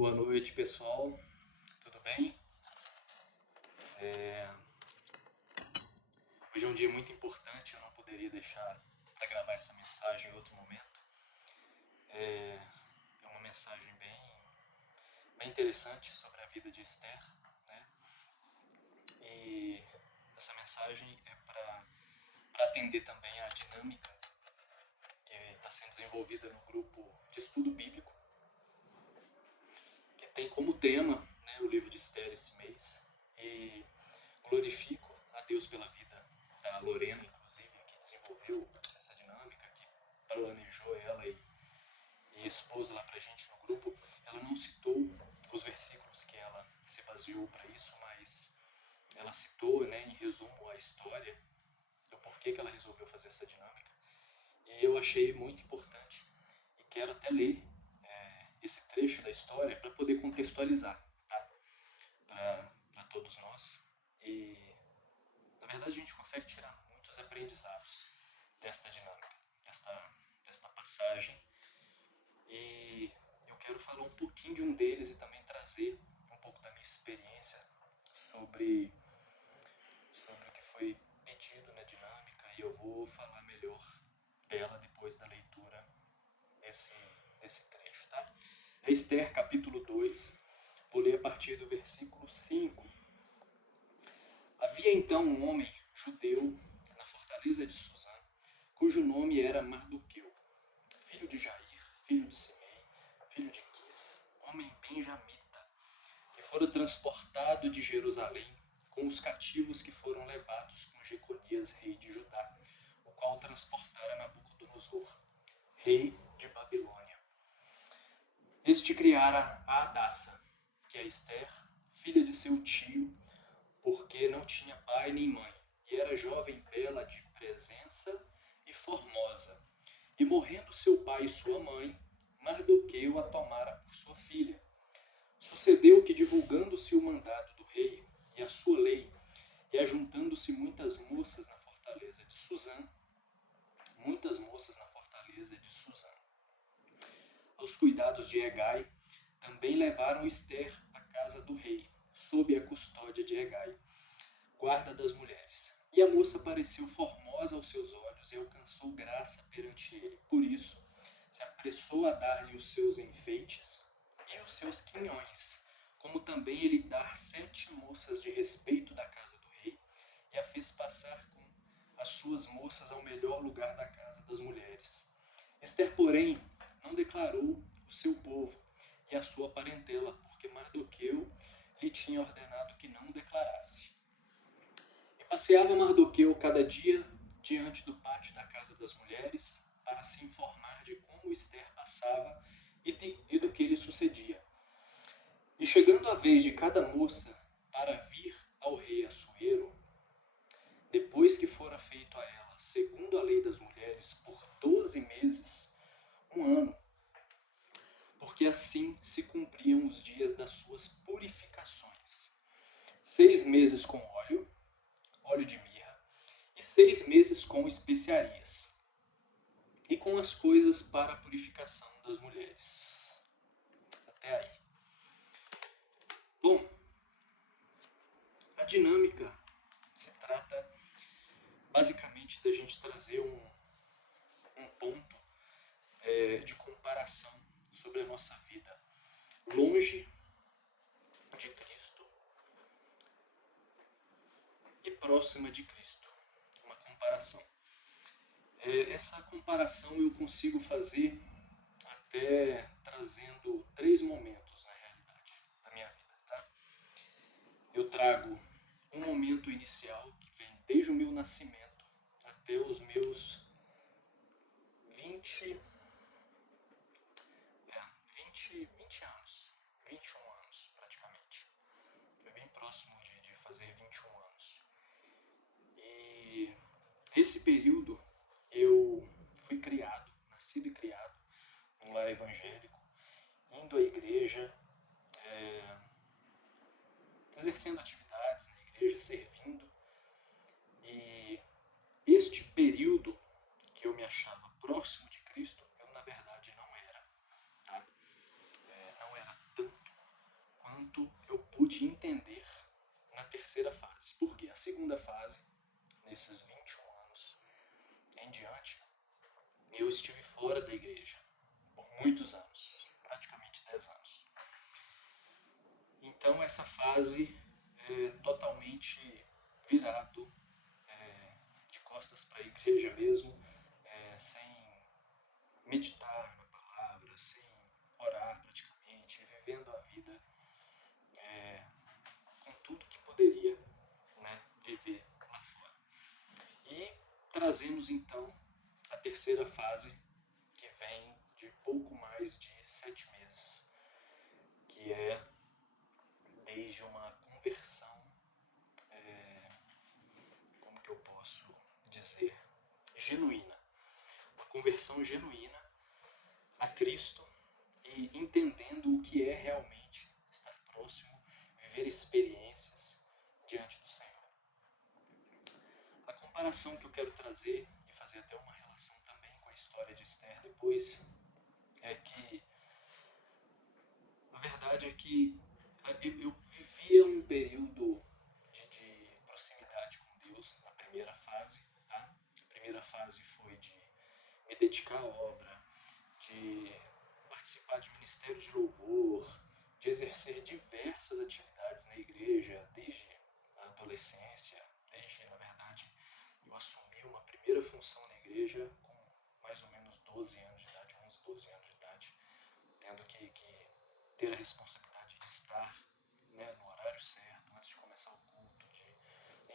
Boa noite, pessoal. Tudo bem? Hoje é um dia muito importante, eu não poderia deixar para gravar essa mensagem em outro momento. É uma mensagem bem interessante sobre a vida de Esther, né? E essa mensagem é para atender também a dinâmica que está sendo desenvolvida no grupo de estudo bíblico, que tem como tema, né, o livro de Esther esse mês. E glorifico a Deus pela vida da Lorena, inclusive, que desenvolveu essa dinâmica, que planejou ela e expôs lá pra gente no grupo. Ela não citou os versículos que ela se baseou para isso, mas ela citou, né, em resumo, a história do porquê que ela resolveu fazer essa dinâmica. E eu achei muito importante e quero até ler esse trecho da história para poder contextualizar, tá? Para todos nós. E na verdade a gente consegue tirar muitos aprendizados desta dinâmica, desta passagem. E eu quero falar um pouquinho de um deles e também trazer um pouco da minha experiência sobre o que foi pedido na dinâmica, e eu vou falar melhor dela depois da leitura desse trecho, tá? É Esther, capítulo 2, vou ler a partir do versículo 5. Havia então um homem judeu na fortaleza de Suzã, cujo nome era Mardoqueu, filho de Jair, filho de Simei, filho de Quis, homem benjamita, que fora transportado de Jerusalém com os cativos que foram levados com Jeconias, rei de Judá, o qual transportara Nabucodonosor, rei de Babilônia. Este criara a Hadassa, que é Esther, filha de seu tio, porque não tinha pai nem mãe, e era jovem, bela, de presença e formosa. E morrendo seu pai e sua mãe, Mardoqueu a tomara por sua filha. Sucedeu que, divulgando-se o mandado do rei e a sua lei, e ajuntando-se muitas moças na fortaleza de Suzã, aos cuidados de Hegai, também levaram Esther à casa do rei, sob a custódia de Hegai, guarda das mulheres. E a moça pareceu formosa aos seus olhos e alcançou graça perante ele. Por isso, se apressou a dar-lhe os seus enfeites e os seus quinhões, como também ele dar 7 moças de respeito da casa do rei, e a fez passar com as suas moças ao melhor lugar da casa das mulheres. Esther, porém, não declarou o seu povo e a sua parentela, porque Mardoqueu lhe tinha ordenado que não declarasse. E passeava Mardoqueu cada dia diante do pátio da casa das mulheres, para se informar de como Esther passava e do que lhe sucedia. E chegando a vez de cada moça para vir ao rei Assuero, depois que fora feito a ela, segundo a lei das mulheres, por 12 meses, um ano, porque assim se cumpriam os dias das suas purificações. 6 meses com óleo de mirra, e 6 meses com especiarias, e com as coisas para a purificação das mulheres. Até aí. Bom, a dinâmica se trata basicamente da gente trazer um ponto de comparação sobre a nossa vida longe de Cristo e próxima de Cristo. Uma comparação. Essa comparação eu consigo fazer até trazendo 3 momentos, na realidade, da minha vida. Tá? Eu trago um momento inicial, que vem desde o meu nascimento até os meus 20 anos, 21 anos praticamente. Foi bem próximo de fazer 21 anos. E esse período eu fui criado, nascido e criado num lar evangélico, indo à igreja, exercendo atividades na igreja, servindo. E este período que eu me achava próximo de Cristo, eu na verdade não era. Tá? Não era tanto de entender na terceira fase. Porque a segunda fase, nesses 21 anos em diante, eu estive fora da igreja por muitos anos, praticamente 10 anos. Então essa fase é totalmente virado de costas para a igreja mesmo, sem meditar na palavra, sem orar praticamente, vivendo a vida com tudo que poderia, né, viver lá fora. E trazemos então a terceira fase, que vem de pouco mais de 7 meses, que é desde uma conversão, como que eu posso dizer, genuína. Uma conversão genuína a Cristo e entendendo o que é realmente estar próximo, viver experiências diante do Senhor. A comparação que eu quero trazer, e fazer até uma relação também com a história de Esther depois, é que a verdade é que eu vivia um período de proximidade com Deus na primeira fase. Tá? A primeira fase foi de me dedicar à obra, de participar de ministério de louvor, de exercer diversas atividades na igreja, desde a adolescência, desde, na verdade, eu assumi uma primeira função na igreja com mais ou menos 12 anos de idade, 11, 12 anos de idade, tendo que ter a responsabilidade de estar, né, no horário certo, antes de começar o culto,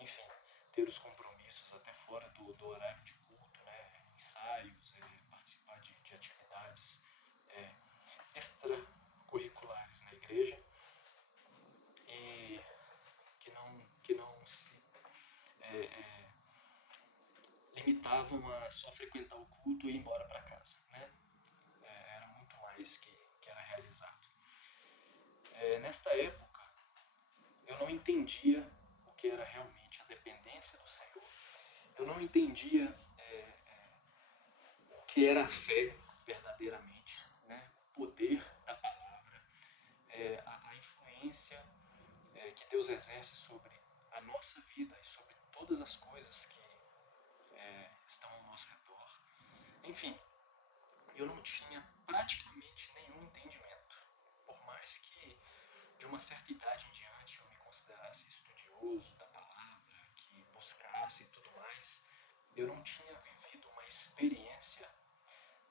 enfim, ter os compromissos até fora do horário de culto, né, ensaios, participar de atividades extracurriculares na igreja e que não se limitavam a só frequentar o culto e ir embora para casa, né? Era muito mais que era realizado. Nesta época, eu não entendia o que era realmente a dependência do Senhor. Eu não entendia o que era a fé verdadeiramente, né? O poder da palavra, a influência que Deus exerce sobre a nossa vida e sobre todas as coisas que estão ao nosso redor. Enfim, eu não tinha praticamente nenhum entendimento. Por mais que de uma certa idade em diante eu me considerasse estudioso da palavra, que buscasse e tudo mais, eu não tinha vivido uma experiência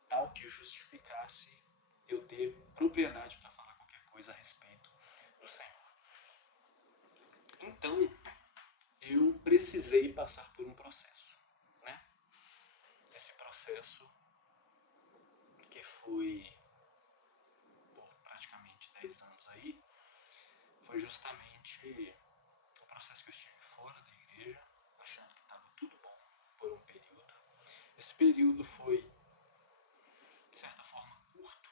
tal que justificasse eu ter propriedade para falar qualquer coisa a respeito do Senhor. Então, eu precisei passar por um processo, né? Esse processo que foi por praticamente 10 anos aí, foi justamente o processo que eu estive fora da igreja, achando que estava tudo bom por um período. Esse período foi, de certa forma, curto,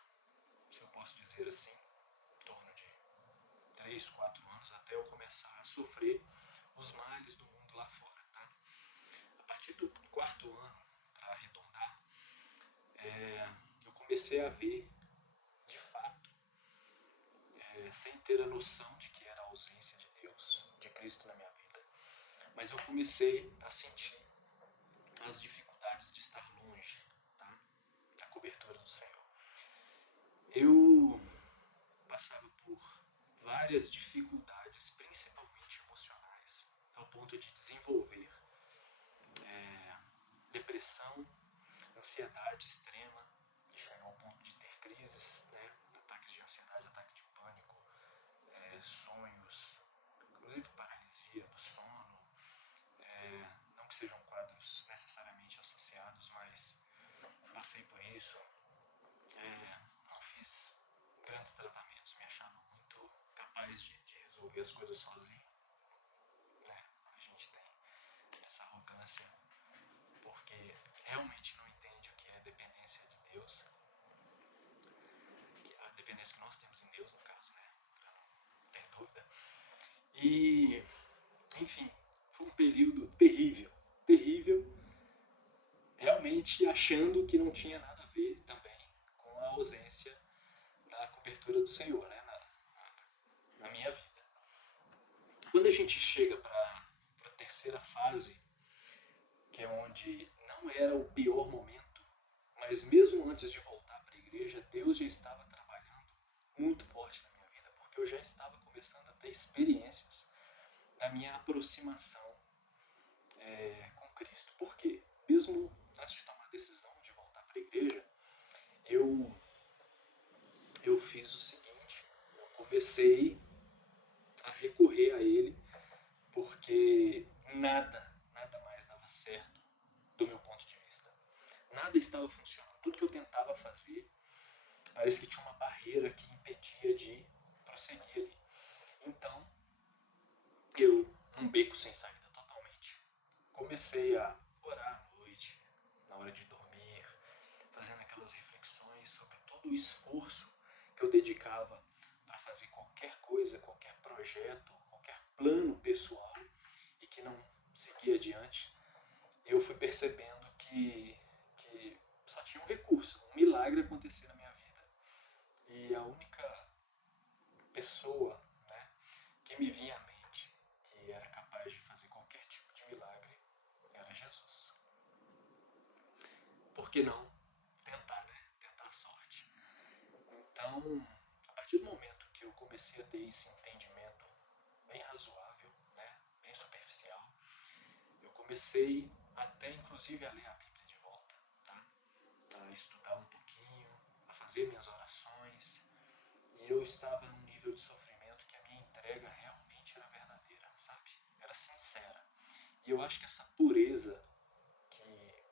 se eu posso dizer assim, em torno de 3, 4 anos, até eu começar a sofrer os males do mundo lá fora. Tá? A partir do 4º ano, para arredondar, eu comecei a ver, de fato, sem ter a noção de que era a ausência de Deus, de Cristo na minha vida, mas eu comecei a sentir as dificuldades de estar longe, tá? Da cobertura do Senhor. Eu passava por várias dificuldades, principalmente emocionais, ao ponto de desenvolver depressão, ansiedade extrema, que chegou ao ponto de ter crises, né? Ataques de ansiedade, ataque de pânico, sonhos, inclusive paralisia do sono, não que sejam quadros necessariamente associados, mas passei por isso. Não fiz grandes tratamentos, me achava muito capaz de resolver as coisas sozinho. Né? A gente tem essa arrogância porque realmente não entende o que é dependência de Deus, a dependência que nós temos em Deus, no caso, né? Para não ter dúvida. E, enfim, foi um período terrível, terrível, realmente achando que não tinha nada a ver também com a ausência da cobertura do Senhor, né? na minha vida. Quando a gente chega para a terceira fase, que é onde não era o pior momento, mas mesmo antes de voltar para a igreja, Deus já estava trabalhando muito forte na minha vida, porque eu já estava começando a ter experiências da minha aproximação com Cristo. Por quê? Mesmo antes de tomar a decisão de voltar para a igreja, eu, eu fiz o seguinte, eu comecei a recorrer a Ele, porque nada mais dava certo do meu ponto de vista. Nada estava funcionando. Tudo que eu tentava fazer, parece que tinha uma barreira que impedia de prosseguir ali. Então, eu, num beco sem saída totalmente, comecei a orar à noite, na hora de dormir, fazendo aquelas reflexões sobre todo o esforço que eu dedicava para fazer qualquer coisa, qualquer projeto, qualquer plano pessoal e que não seguia adiante. Eu fui percebendo que só tinha um recurso, um milagre acontecer na minha vida. E a única pessoa, né, que me vinha à mente que era capaz de fazer qualquer tipo de milagre era Jesus. Por que não tentar, né? Tentar a sorte. Então, a partir do momento que eu comecei a ter esse entendimento bem razoável, né, bem superficial, eu comecei até inclusive a ler a Bíblia de volta, tá? A estudar um pouquinho, a fazer minhas orações, e eu estava num nível de sofrimento que a minha entrega realmente era verdadeira, sabe? Era sincera. E eu acho que essa pureza, que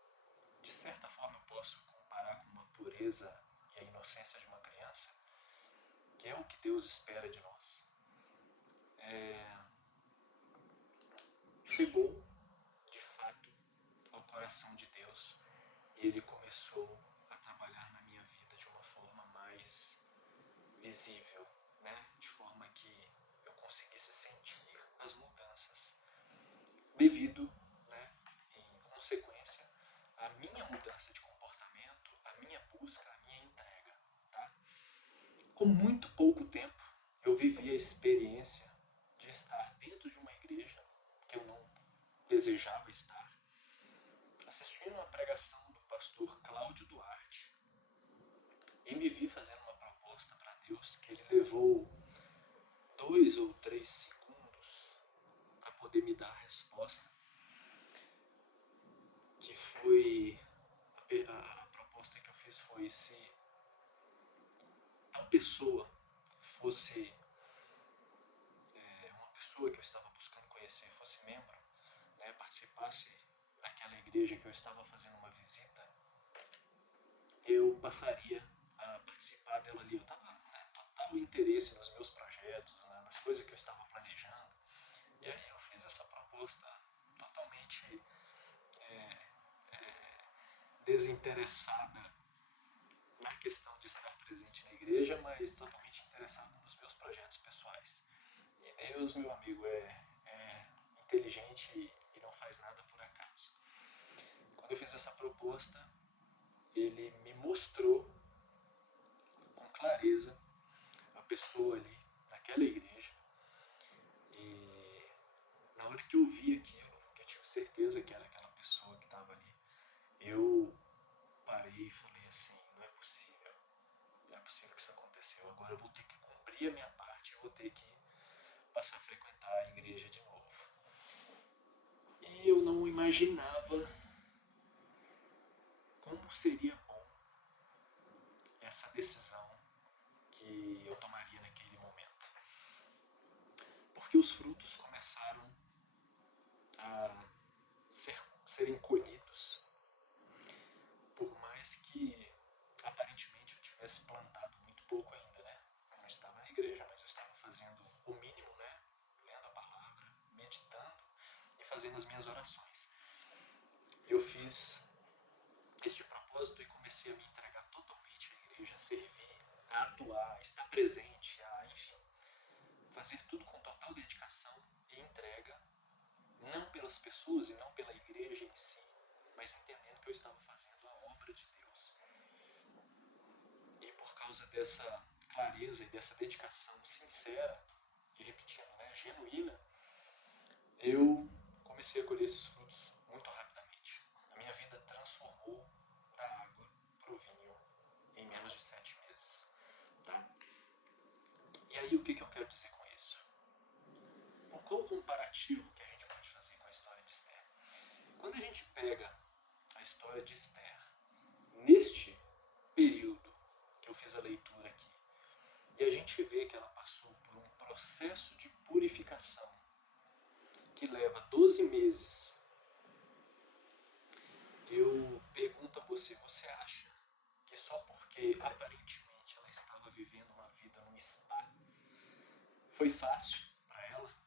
de certa forma eu posso comparar com uma pureza e a inocência de uma criança, que é o que Deus espera de nós, chegou de fato ao coração de Deus e Ele começou a trabalhar na minha vida de uma forma mais visível, né? De forma que eu conseguisse sentir as mudanças devido, né, em consequência, à minha mudança de comportamento, à minha busca, à minha entrega, tá? Com muito pouco tempo, eu vivi a experiência de estar dentro de uma igreja que eu não desejava estar, assistindo uma pregação do pastor Cláudio Duarte, e me vi fazendo uma proposta para Deus que ele levou 2 ou 3 segundos para poder me dar a resposta, que foi a proposta que eu fiz foi: se tal pessoa fosse uma pessoa que eu estava buscando conhecer, fosse membro, né, participasse daquela igreja que eu estava fazendo uma visita, eu passaria a participar dela ali. Eu estava, né, total interesse nos meus projetos, né, nas coisas que eu estava planejando. E aí eu fiz essa proposta totalmente desinteressada na questão de estar presente na igreja, mas totalmente interessado nos meus projetos pessoais. E Deus, meu amigo, é inteligente e não faz nada por acaso. Quando eu fiz essa proposta, ele me mostrou com clareza a pessoa ali, naquela igreja. E na hora que eu vi aquilo, que eu tive certeza que era aquela pessoa que estava ali, eu parei e falei assim: não é possível, não é possível que isso aconteceu. Agora eu vou ter que cumprir a minha parte, eu vou ter que passar a frequentar a igreja de novo. E eu não imaginava como seria bom essa decisão que eu tomaria naquele momento. Porque os frutos começaram a serem colhidos, por mais que aparentemente eu tivesse plantado muito pouco ainda, né? Eu não estava na igreja, mas eu estava fazendo o mínimo, né? Lendo a palavra, meditando e fazendo as minhas orações. Eu fiz este propósito e comecei a me entregar totalmente à igreja, a servir, a atuar, a estar presente, a, enfim, fazer tudo com total dedicação e entrega, não pelas pessoas e não pela igreja em si, mas entendendo que eu estava fazendo a obra de Deus. E por causa dessa clareza e dessa dedicação sincera, e repetindo, né, genuína, eu comecei a colher esses frutos muito rapidamente. A minha vida transformou da água para o vinho em menos de 7 meses. Tá? E aí o que eu quero dizer com isso? Qual o comparativo que a gente pode fazer com a história de Esther? Quando a gente pega a história de Esther, neste período que eu fiz a leitura aqui, e a gente vê que ela passou por um processo de purificação que leva 12 meses, eu pergunto a você, você acha que só porque aparentemente ela estava vivendo uma vida num spa, foi fácil para ela?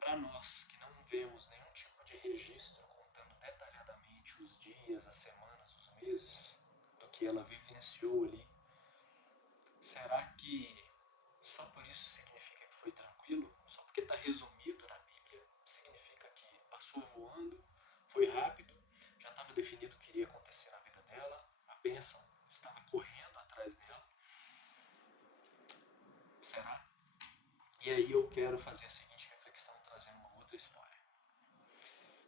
Para nós que não vemos nenhum tipo de registro contando detalhadamente os dias, as semanas, os meses do que ela vivenciou ali, será que só por isso significa que foi tranquilo? Só porque está resumido na Bíblia significa que passou voando, foi rápido, já estava definido o que iria acontecer na vida dela, a bênção estava correndo atrás dela? Será? E aí eu quero fazer a seguinte reflexão, trazendo uma outra história.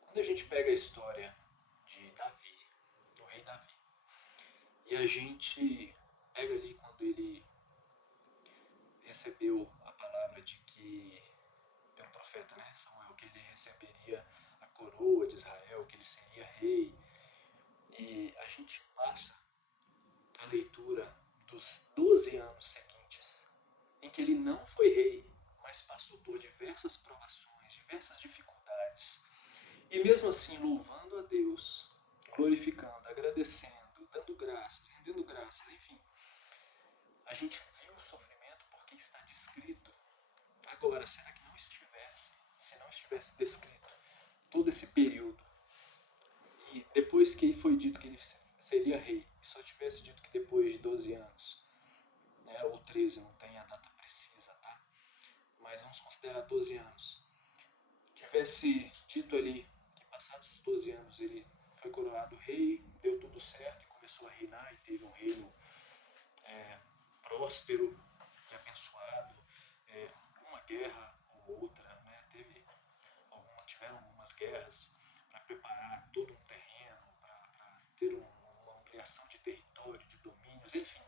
Quando a gente pega a história de Davi, do rei Davi, e a gente pega ali quando ele recebeu a palavra de que, pelo profeta, né, Samuel, que ele receberia a coroa de Israel, que ele seria rei, e a gente passa a leitura dos 12 anos seguintes, em que ele não foi rei, mas passou por diversas provações, diversas dificuldades, e mesmo assim louvando a Deus, glorificando, agradecendo, dando graças, rendendo graças, enfim. A gente viu o sofrimento porque está descrito. Agora, será que não estivesse, se não estivesse descrito todo esse período, e depois que foi dito que ele seria rei, e só tivesse dito que depois de 12 anos, né, ou 13, não tem a data precisa, tá? Mas vamos considerar 12 anos, tivesse dito ali que passados os 12 anos ele foi coroado rei, deu tudo certo e começou a reinar e teve um reino próspero e abençoado, uma guerra ou outra, né, tiveram algumas guerras para preparar todo um terreno, para ter uma ampliação de território, de domínios, enfim.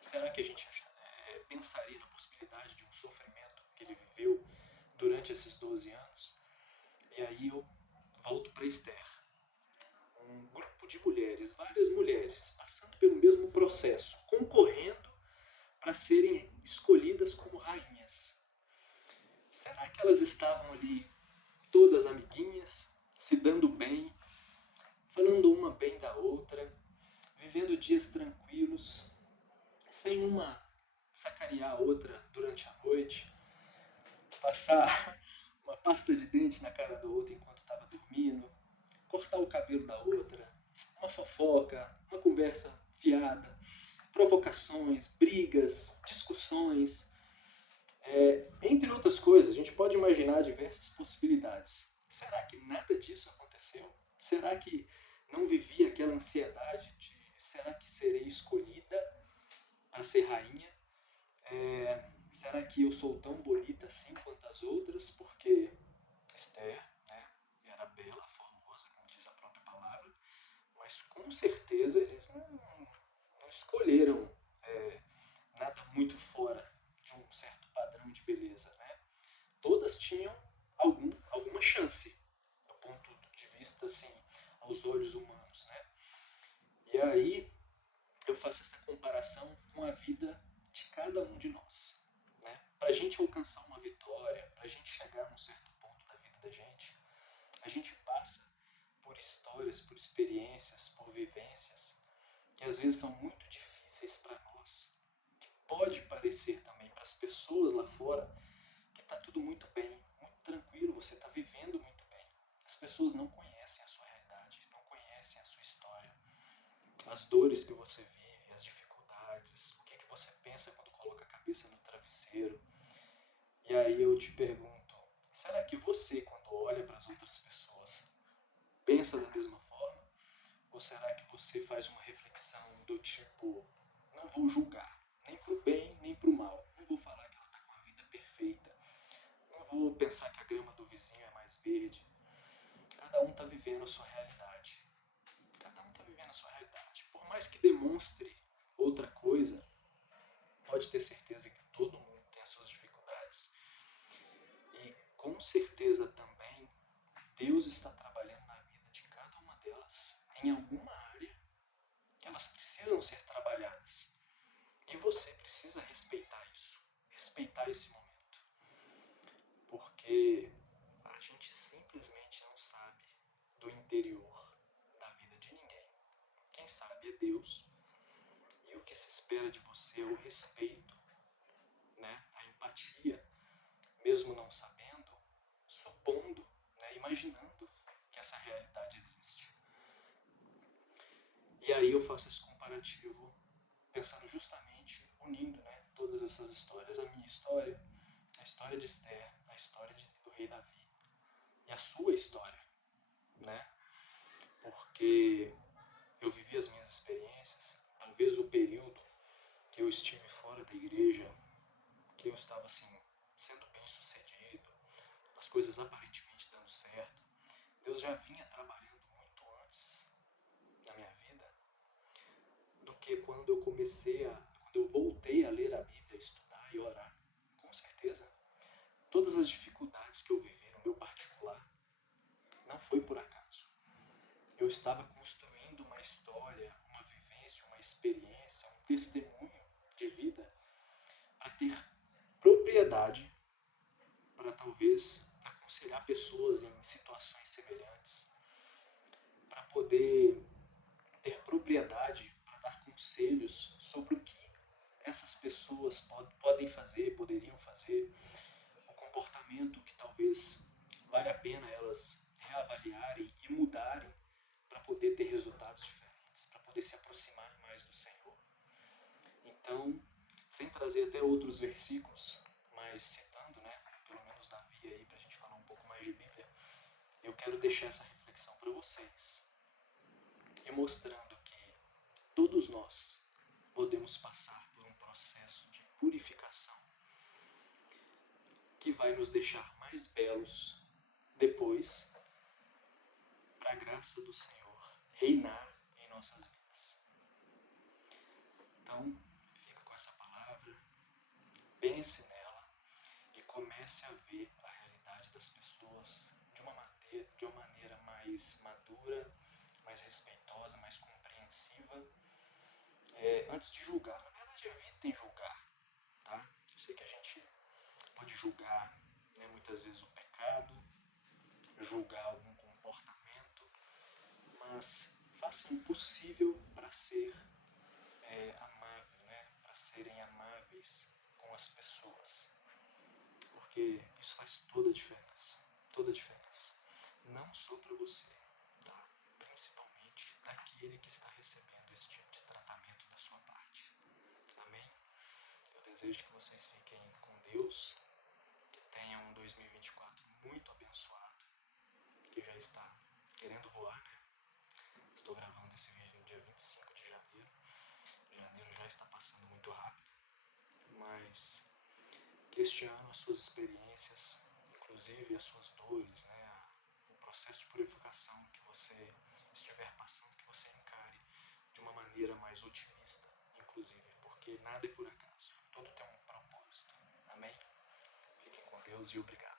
Será que a gente pensaria na possibilidade de um sofrimento que ele viveu durante esses 12 anos? E aí eu volto para Esther. Um grupo de mulheres, várias mulheres, passando pelo mesmo processo, concorrendo para serem escolhidas como rainhas. Será que elas estavam ali todas amiguinhas, se dando bem, falando uma bem da outra, vivendo dias tranquilos, sem uma sacanear a outra durante a noite, passar uma pasta de dente na cara do outro enquanto estava dormindo, cortar o cabelo da outra, uma fofoca, uma conversa fiada, provocações, brigas, discussões, entre outras coisas. A gente pode imaginar diversas possibilidades. Será que nada disso aconteceu? Será que não vivia aquela ansiedade de será que serei escolhida para ser rainha? Será que eu sou tão bonita assim quanto as outras? Porque Esther, né, era bela, formosa, como diz a própria palavra, mas com certeza eles não escolheram nada muito fora de um certo padrão de beleza, né? Todas tinham alguma chance, do ponto de vista, assim, aos olhos humanos, né? E aí eu faço essa comparação com a vida de cada um de nós, né? Para a gente alcançar uma vitória, para a gente chegar num certo ponto da vida da gente, a gente passa por histórias, por experiências, por vivências que às vezes são muito difíceis para nós, que pode parecer também para as pessoas lá fora que está tudo muito bem, muito tranquilo, você está vivendo muito bem. As pessoas não conhecem a sua realidade, não conhecem a sua história, as dores que você vive, as dificuldades, o que você pensa quando coloca a cabeça no travesseiro. E aí eu te pergunto, será que você, quando olha para as outras pessoas, pensa da mesma forma? Ou será que você faz uma reflexão do tipo, não vou julgar, nem pro bem, nem pro mal. Não vou falar que ela está com a vida perfeita. Não vou pensar que a mais que demonstre outra coisa, pode ter certeza que todo mundo tem as suas dificuldades. E com certeza também Deus está trabalhando na vida de cada uma delas em alguma área que elas precisam ser trabalhadas. E você precisa respeitar isso, respeitar esse momento. Porque a gente simplesmente não sabe do interior da vida de ninguém. Quem sabe é Deus. E o que se espera de você é o respeito, né? A empatia, mesmo não sabendo, supondo, né? Imaginando que essa realidade existe. E aí eu faço esse comparativo pensando justamente, unindo, né, todas essas histórias. A minha história, a história de Esther, a história do rei Davi e a sua história, né? Porque eu vivi as minhas experiências, talvez o período que eu estive fora da igreja, que eu estava assim, sendo bem sucedido, as coisas aparentemente dando certo, Deus já vinha trabalhando muito antes na minha vida do que quando eu voltei a ler a Bíblia, estudar e orar. Com certeza. Todas as dificuldades que eu vivi no meu particular não foi por acaso. Eu estava construindo uma história, uma vivência, uma experiência, um testemunho de vida para ter propriedade para talvez aconselhar pessoas em situações semelhantes, para poder ter propriedade para dar conselhos sobre o que essas pessoas podem fazer, poderiam fazer, o comportamento que talvez vale a pena elas reavaliarem e mudarem para poder ter resultados diferentes, para poder se aproximar mais do Senhor. Então, sem trazer até outros versículos, mas citando, né, pelo menos Davi aí, para a gente falar um pouco mais de Bíblia, eu quero deixar essa reflexão para vocês e mostrando que todos nós podemos passar por um processo de purificação que vai nos deixar mais belos depois, para a graça do Senhor reinar em nossas vidas. Então, fica com essa palavra, pense nela e comece a ver a realidade das pessoas de uma maneira mais madura, mais respeitosa, mais compreensiva, antes de julgar. Na verdade, evitem julgar, tá? Eu sei que a gente pode julgar, né, muitas vezes o pecado, julgar algum comportamento, mas façam o possível para ser amável, né? Para serem amáveis com as pessoas, porque isso faz toda a diferença, não só para você, tá? Principalmente daquele que está recebendo esse tipo de tratamento da sua parte. Amém? Eu desejo que vocês fiquem com Deus, que tenham um 2024 muito abençoado, que já está querendo voar, né? Estou gravando esse vídeo no dia 25 de janeiro. Janeiro já está passando muito rápido, mas que este ano as suas experiências, inclusive as suas dores, né, o processo de purificação que você estiver passando, que você encare de uma maneira mais otimista, inclusive, porque nada é por acaso, tudo tem um propósito. Amém? Fiquem com Deus e obrigado.